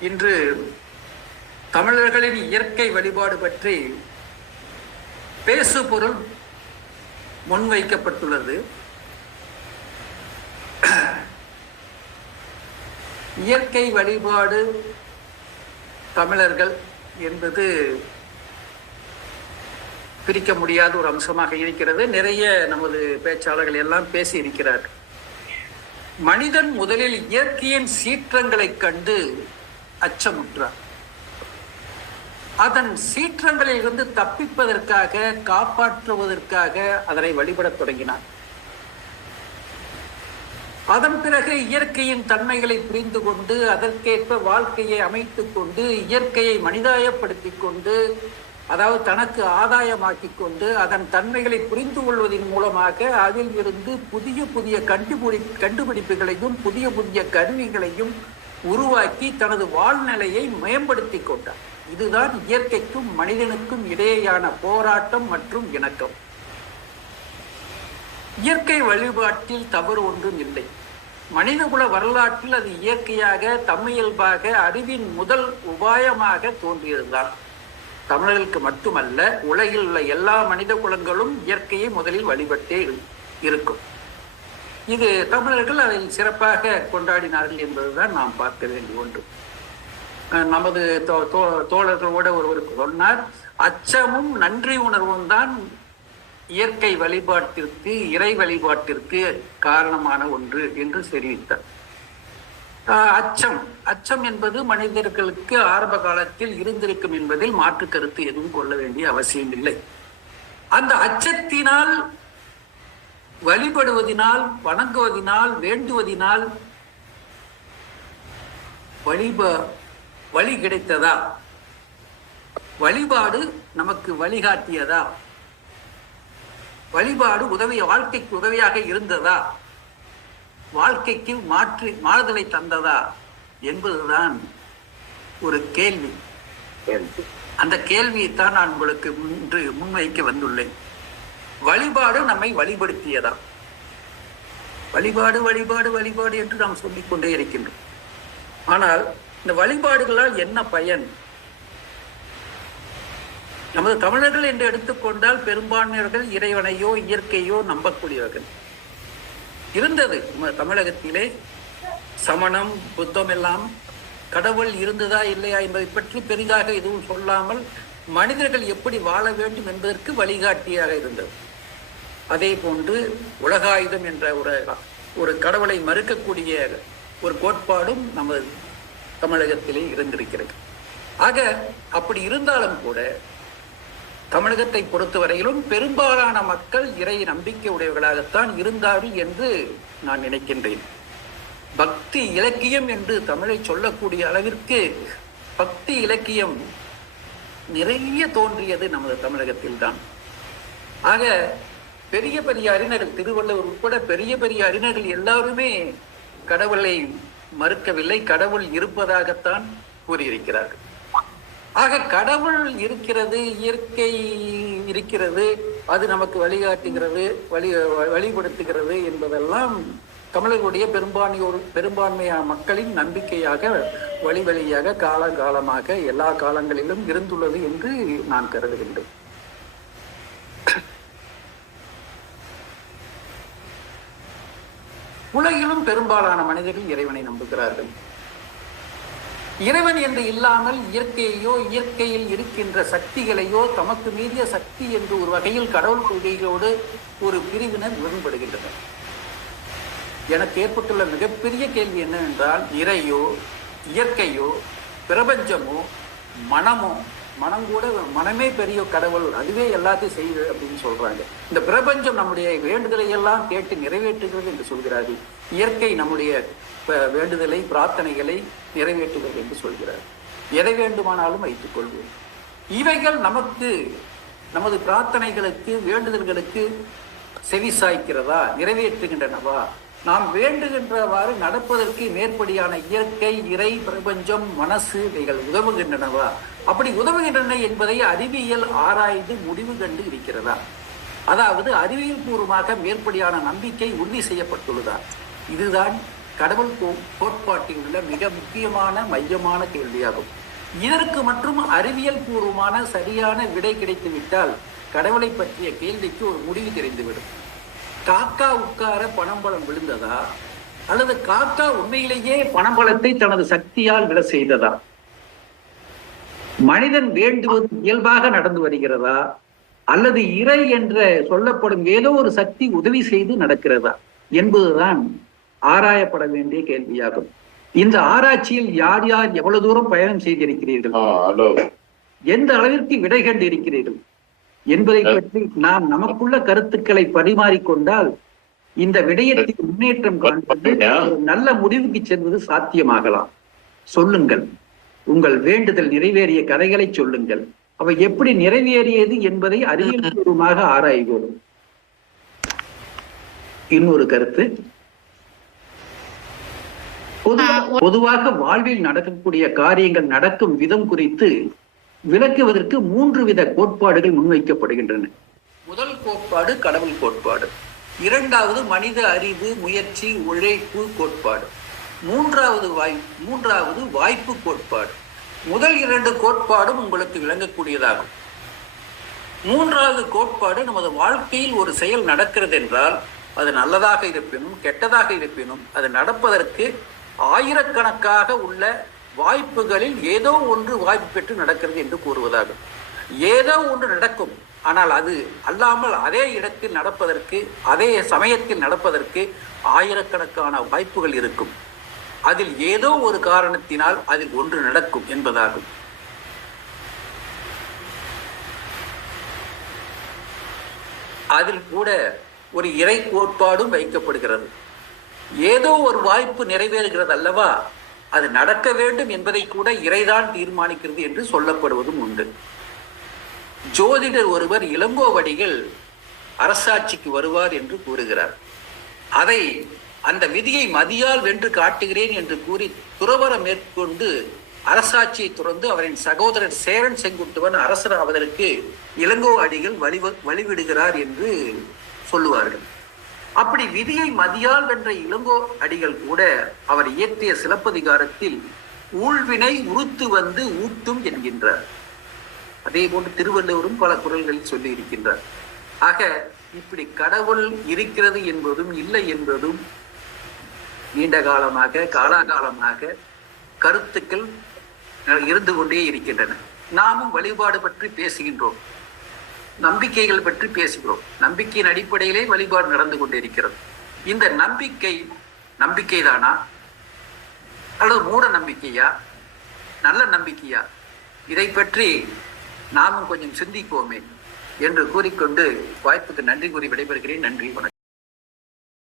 இன்று தமிழர்களின் இயற்கை வழிபாடு பற்றி பேசு பொருள் முன்வைக்கப்பட்டுள்ளது. இயற்கை வழிபாடு தமிழர்கள் என்பது பிரிக்க முடியாத ஒரு அம்சமாக இருக்கிறது. நிறைய நமது பேச்சாளர்கள் எல்லாம் பேசி இருக்கிறார்கள் மனிதன் முதலில் இயற்கையின் சீற்றங்களைக் கண்டு அச்சமுற்றார். அதன் சீற்றங்களில் இருந்து தப்பிப்பதற்காக காப்பாற்றுவதற்காக அதனை வழிபடத் தொடங்கினார். அதன் பிறகு இயற்கையின் தன்மைகளை புரிந்து கொண்டு அதற்கேற்ப வாழ்க்கையை அமைத்துக் கொண்டு இயற்கையை மனிதாயப்படுத்திக் கொண்டு அதாவது தனக்கு ஆதாயமாக்கிக் கொண்டு அதன் தன்மைகளை புரிந்து கொள்வதன் மூலமாக அதில் இருந்து புதிய புதிய கண்டுபிடி கண்டுபிடிப்புகளையும் புதிய புதிய கருவிகளையும் உருவாக்கி தனது வாழ்நிலையை மேம்படுத்தி கொண்டார். இதுதான் இயற்கைக்கும் மனிதனுக்கும் இடையேயான போராட்டம் மற்றும் இணக்கம். இயற்கை வழிபாட்டில் தவறு ஒன்றும் இல்லை. மனிதகுல வரலாற்றில் அது இயற்கையாக தம்மியல்பாக அறிவின் முதல் உபாயமாக தோன்றியிருந்தான் தமிழர்களுக்கு மட்டுமல்ல உலகில் உள்ள எல்லா மனித குலங்களும் இயற்கையை முதலில் வழிபட்டே இருக்கும். இது தமிழர்கள் அதை சிறப்பாக கொண்டாடினார்கள் என்பதுதான் நாம் பார்க்க வேண்டிய ஒன்று. நமது தோ- தோ- தோழர்களோட ஒருவருக்கு சொன்னார் அச்சமும் நன்றி உணர்வும் தான் இயற்கை வழிபாட்டிற்கு இறை வழிபாட்டிற்கு காரணமான ஒன்று என்று தெரிவித்தார். அச்சம். அச்சம் என்பது மனிதர்களுக்கு ஆரம்ப காலத்தில் இருந்திருக்கும் என்பதில் மாற்று கருத்து எதுவும் கொள்ள வேண்டிய அவசியம் இல்லை அந்த அச்சத்தினால் வழிபடுவதினால் வணங்குவதினால் வேண்டுவதினால் வழிப வழி கிடைத்ததா? வழிபாடு நமக்கு வழிகாட்டியதா? வழிபாடு உதவி வாழ்க்கைக்கு உதவியாக இருந்ததா? வாழ்க்கைக்கு மாற்றி மாறுதலை தந்ததா? என்பதுதான் ஒரு கேள்வி. அந்த கேள்வியைத்தான் நான் உங்களுக்கு இன்று முன்வைக்க வந்துள்ளேன். வழிபாடு நம்மை வழிபடுத்தியதா? வழிபாடு வழிபாடு வழிபாடு என்று நாம் சொல்லிக் கொண்டே இருக்கின்றோம். ஆனால் இந்த வழிபாடுகளால் என்ன பயன்? நமது தமிழர்கள் என்று எடுத்துக்கொண்டால் பெரும்பான்மையர்கள் இறைவனையோ இயற்கையோ நம்பக்கூடியவர்கள். இருந்தது தமிழகத்திலே. சமணம் புத்தம் எல்லாம் கடவுள் இருந்ததா இல்லையா என்பதை பற்றி பெரிதாக எதுவும் சொல்லாமல் மனிதர்கள் எப்படி வாழ வேண்டும் என்பதற்கு வழிகாட்டியாக இருந்தது. அதே போன்று உலகாயுதம் என்ற ஒரு ஒரு கடவுளை மறுக்கக்கூடிய ஒரு கோட்பாடும் நமது தமிழகத்திலே இருந்திருக்கிறது. ஆக அப்படி இருந்தாலும் கூட தமிழகத்தை பொறுத்தவரையிலும் பெரும்பாலான மக்கள் இறை நம்பிக்கை உடையவர்களாகத்தான் இருந்தார்கள் என்று நான் நினைக்கின்றேன். பக்தி இலக்கியம் என்று தமிழை சொல்லக்கூடிய அளவிற்கு பக்தி இலக்கியம் நிறைய தோன்றியது நமது தமிழகத்தில்தான். ஆக பெரிய பெரிய அறிஞர்கள் திருவள்ளுவர் உட்பட பெரிய பெரிய அறிஞர்கள் எல்லாருமே கடவுளை மறுக்கவில்லை. கடவுள் இருப்பதாகத்தான் கூறியிருக்கிறார்கள். ஆக கடவுள் இருக்கிறது இயற்கை இருக்கிறது அது நமக்கு வழிகாட்டுகிறது வழி வழிபடுத்துகிறது என்பதெல்லாம் தமிழர்களுடைய பெரும்பான்மையோர் பெரும்பான்மையான மக்களின் நம்பிக்கையாக வழி வழியாக காலங்காலமாக எல்லா காலங்களிலும் இருந்துள்ளது என்று நான் கருதுகின்றேன். உலகிலும் பெரும்பாலான மனிதர்கள் இறைவனை நம்புகிறார்கள். இறைவன் என்று இல்லாமல் இயற்கையையோ இயற்கையில் இருக்கின்ற சக்திகளையோ தமக்கு மீறிய சக்தி என்று ஒரு வகையில் கடவுள் கொள்கைகளோடு ஒரு பிரிவினர் முரண்படுகின்றனர் எனக்கு ஏற்பட்டுள்ள மிகப்பெரிய கேள்வி என்னவென்றால் இறையோ இயற்கையோ பிரபஞ்சமோ மனமோ மனம் கூட மனமே பெரிய கடவுள் அதுவே எல்லாத்தையும் செய்யுது அப்படின்னு சொல்றாங்க. இந்த பிரபஞ்சம் நம்முடைய வேண்டுதலை எல்லாம் கேட்டு நிறைவேற்றுகிறது என்று சொல்கிறார்கள். இயற்கை நம்முடைய வேண்டுதலை பிரார்த்தனைகளை நிறைவேற்றுகிறது என்று சொல்கிறார். எதை வேண்டுமானாலும் வைத்துக் கொள்வோம். இவைகள் நமக்கு நமது பிரார்த்தனைகளுக்கு வேண்டுதல்களுக்கு செவி சாய்க்கிறதா நிறைவேற்றுகின்றனவா? நாம் வேண்டுகின்றவாறு நடப்பதற்கு மேற்படியான இயற்கை இறை பிரபஞ்சம் மனசு இவைகள் உதவுகின்றனவா? அப்படி உதவுகின்றன என்பதை அறிவியல் ஆராய்ந்து முடிவு கண்டு இருக்கிறதா? அதாவது அறிவியல் பூர்வமாக மேற்படியான நம்பிக்கை உறுதி செய்யப்பட்டுள்ளதா? இதுதான் கடவுள் கோ- கோட்பாட்டில் உள்ள மிக முக்கியமான மையமான கேள்வியாகும். இதற்கு மற்றும் அறிவியல் பூர்வமான சரியான விடை கிடைத்துவிட்டால் கடவுளை பற்றிய கேள்விக்கு ஒரு முடிவு தெரிந்துவிடும். காக்கா உட்கார பணம்பழம் விழுந்ததா? அல்லது காக்கா உண்மையிலேயே பணம்பழத்தை தனது சக்தியால் விழ செய்ததா? மனிதன் வேண்டுவது இயல்பாக நடந்து வருகிறதா? அல்லது இறை என்ற சொல்லப்படும் ஏதோ ஒரு சக்தி உதவி செய்து நடக்கிறதா? என்பதுதான் ஆராயப்பட வேண்டிய கேள்வியாகும். இந்த ஆராய்ச்சியில் யார் யார் எவ்வளவு தூரம் பயணம் செய்திருக்கிறீர்கள்? எந்த அளவிற்கு விடை கண்டிருக்கிறீர்கள்? என்பதை பற்றி நாம் நமக்குள்ள கருத்துக்களை பரிமாறிக்கொண்டால் இந்த விடயத்தில் முன்னேற்றம் காண்பது நல்ல முடிவுக்கு செல்வது சாத்தியமாகலாம். சொல்லுங்கள். உங்கள் வேண்டுதல் நிறைவேறிய கதைகளை சொல்லுங்கள். அவை எப்படி நிறைவேறியது என்பதை அறிவியல் பூர்வமாக ஆராய்வோம். இன்னொரு கருத்து. பொதுவா- பொதுவாக வாழ்வில் நடக்கக்கூடிய காரியங்கள் நடக்கும் விதம் குறித்து விளக்குவதற்கு மூன்று வித கோட்பாடுகள் முன்வைக்கப்படுகின்றன. முதல் கோட்பாடு கடவுள் கோட்பாடு. இரண்டாவது மனித அறிவு முயற்சி உழைப்பு கோட்பாடு. மூன்றாவது வாய் மூன்றாவது வாய்ப்பு கோட்பாடு. முதல் இரண்டு கோட்பாடும் உங்களுக்கு விளங்கக்கூடியதாகும். மூன்றாவது கோட்பாடு நமது வாழ்க்கையில் ஒரு செயல் நடக்கிறது என்றால் அது நல்லதாக இருப்பினும் கெட்டதாக இருப்பினும் அது நடப்பதற்கு ஆயிரக்கணக்காக உள்ள வாய்ப்புகளில் ஏதோ ஒன்று வாய்ப்பு பெற்று நடக்கிறது என்று கூறுவதாகும் ஏதோ ஒன்று நடக்கும். ஆனால் அது அல்லாமல் அதே இடத்தில் நடப்பதற்கு அதே சமயத்தில் நடப்பதற்கு ஆயிரக்கணக்கான வாய்ப்புகள் இருக்கும். அதில் ஏதோ ஒரு காரணத்தினால் அதில் ஒன்று நடக்கும் என்பதாகும். அதில் கூட ஒரு இறை கோட்பாடும் வைக்கப்படுகிறது. ஏதோ ஒரு வாய்ப்பு நிறைவேறுகிறது அல்லவா அது நடக்க வேண்டும் என்பதை கூட இறைதான் தீர்மானிக்கிறது என்று சொல்லப்படுவதும் உண்டு. ஜோதிடர் ஒருவர் இளங்கோவடிகள் அரசாட்சிக்கு வருவார் என்று கூறுகிறார். அதை அந்த விதியை மதியால் வென்று காட்டுகிறேன் என்று கூறி துறவரம் மேற்கொண்டு அரசாட்சியை துறந்து அவரின் சகோதரர் சேரன் செங்குட்டுவன் அரசர் ஆவதற்கு இளங்கோ அடிகள் வழி வழிவிடுகிறார் என்று சொல்லுவார்கள். அப்படி விதியை மதியால் வென்ற இளங்கோ அடிகள் கூட அவர் இயற்றிய சிலப்பதிகாரத்தில் ஊழ்வினை உறுத்து வந்து ஊட்டும் என்கின்றார். அதே போன்று திருவள்ளுவரும் பல குரல்களில் சொல்லி இருக்கின்றார் ஆக இப்படி கடவுள் இருக்கிறது என்பதும் இல்லை என்பதும் நீண்ட காலமாக காலாகாலமாக கருத்துக்கள் இருந்து கொண்டே இருக்கின்றன. நாமும் வழிபாடு பற்றி பேசுகின்றோம். நம்பிக்கைகள் பற்றி பேசுகிறோம். நம்பிக்கையின் அடிப்படையிலே வழிபாடு நடந்து கொண்டிருக்கிறது. இந்த நம்பிக்கை நம்பிக்கை தானா அல்லது மூட நம்பிக்கையா? நல்ல நம்பிக்கையா? இதை பற்றி நாமும் கொஞ்சம் சிந்திப்போமே என்று கூறிக்கொண்டு வாய்ப்புக்கு நன்றி கூறி விடைபெறுகிறேன். நன்றி வணக்கம்.